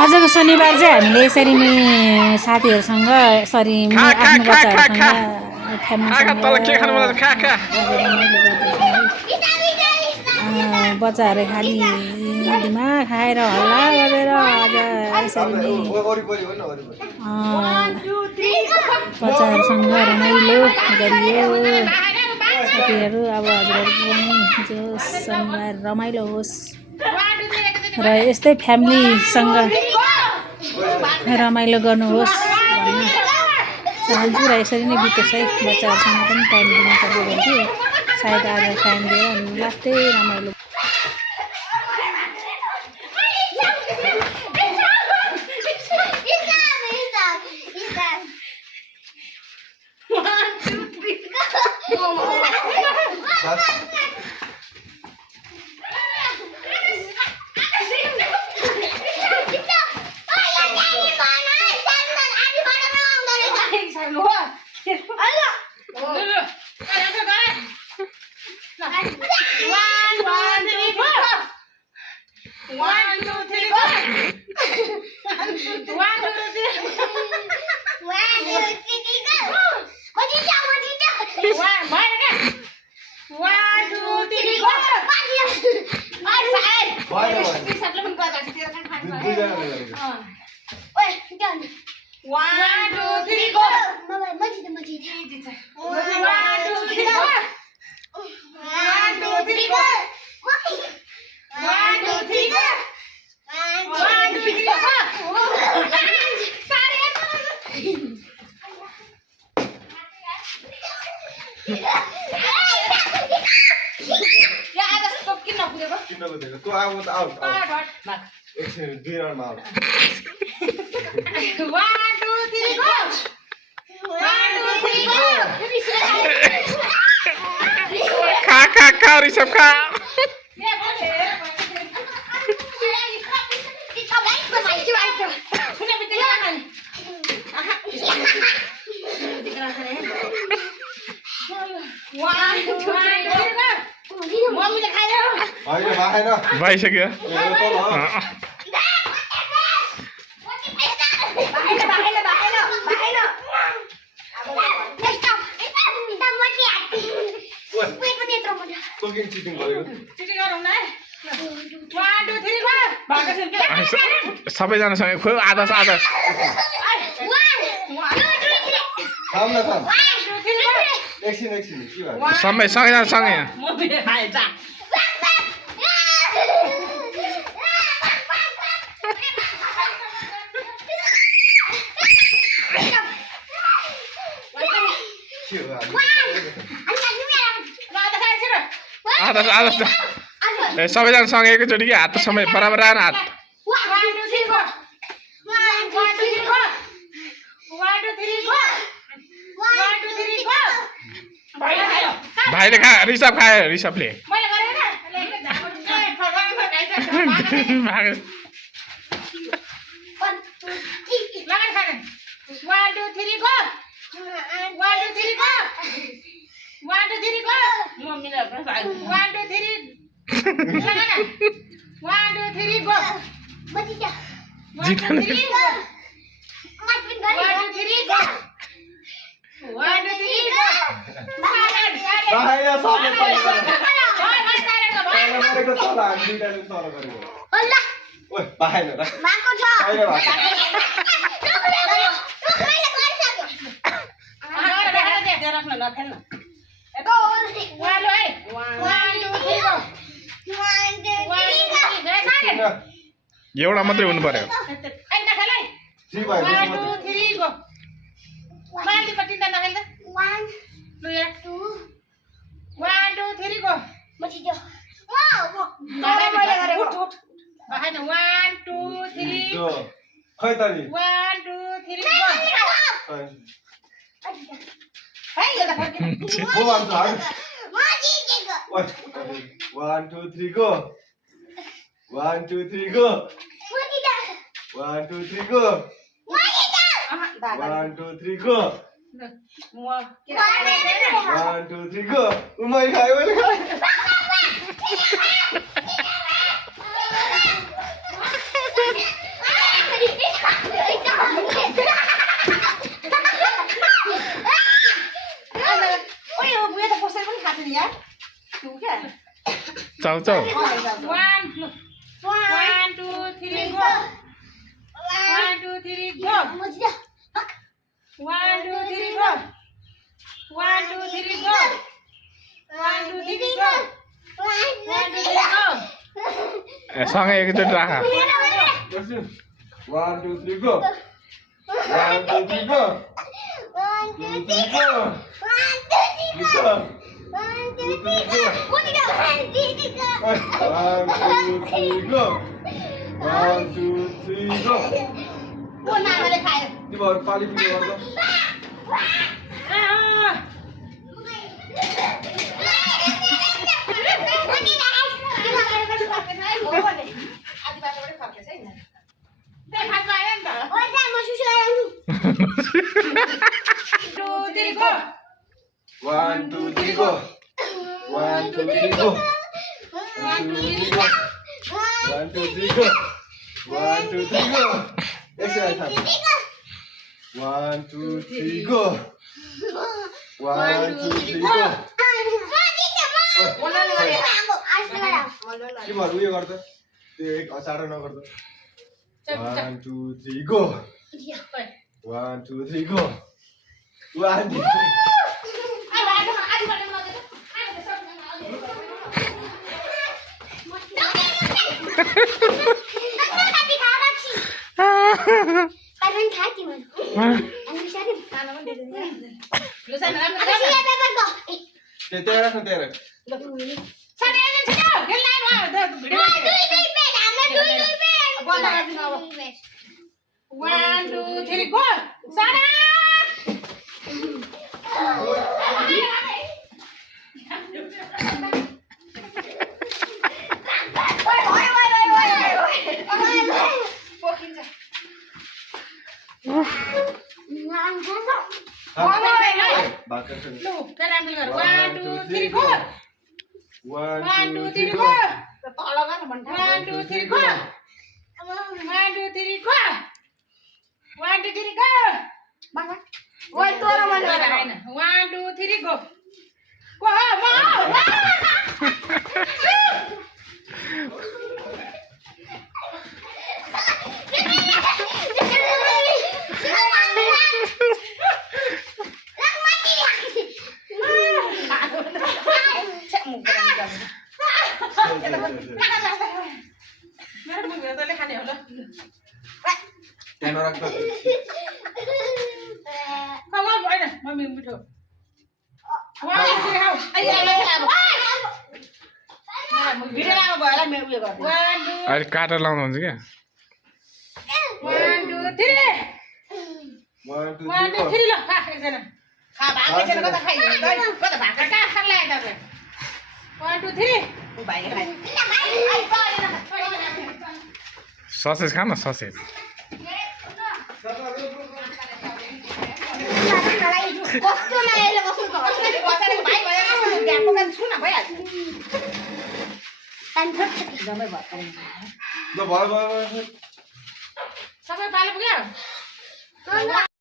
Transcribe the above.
आजको शनिबार चाहिँ हामीले यसरी नै साथीहरूसँग यसरी आफ्नो बच्चाहरूसँग बच्चाहरू खालि दिमाग खाएर हल्ला गरेर आज यसरी नै बच्चाहरूसँग रमाइलो गरियो साथीहरू। अब हजुरहरूको पनि जोस् शनिबार रमाइलो होस् र यस्तै फ्यामिलीसँग रमाइलो गर्नुहोस् भन्न चाहन्छु र यसरी नै बितोस् है। बच्चाहरूसँग पनि टाइम दिनु पर्यो भन्छु। सायद आज टाइम दिएर लास्टै रमाइलो भइसक्यो। सबैजनासँग खो आदर्श आदर्श समय सँगै सँगै आदर्श आदर्श सबैजना सँगै एकैचोटि कि हात समय बराबर आएन हात भाइले रिसप खायो रिसपले एउटा मात्रै हुनु पर्यो। रिसाउँछौ 1 2 3 go 1 2 3 go 1 2 3 go 1 2 3 go 1 2 3 go 1 2 3 go सँगै एकचोटि राख 1 2 3 go 1 2 3 go 1 2 3 go 1 2 3 go 1 2 3 go 1 2 3 go तिमीहरू पाली पुग्नु गर्छ One, two, three, go. 1 2 3 go 1 2 3 go 1 2 3 go 1 2 3 go exercise 1 2 3 go 1 2 3 go तिमीहरू उयो गर्छ त्यो एक अचार नगर्छ 1 2 3 go 1 2 3 go 1 2 3 त्यही राख्नु त्यही राख 1 2 3 go Sana Lu, kan ambil kan 1 2 3 go 1 2 3 go 1 2 3 go 1 2 3 go 1 2 3 go Oi, toro mana? 1 2 3 go. Wah, mau. Yang orang tuh. Không ơi, này, mà mình bình thường. Không không? Ai làm làm. Mình biết ra mà là mèo việc rồi. 1 2 अहिले काटेर लाउनुहुन्छ क्या 1 2 3. 1 2 1 2 3 ल खा एकजना. खा भाग एकजना कता खाइ? कता भाग कहाँ खान लाग्यो तपाईँ? 1 2 3. ओ भाइले खाइ. ससेज खा न ससेज कस्तो नआएले कस्तो कसैले कसैले भाइ भयो त्यहाँ पकाएर छु न भइहाल्छ. जम्मै भयो ल भयो भयो सबै पालो पुग्यो?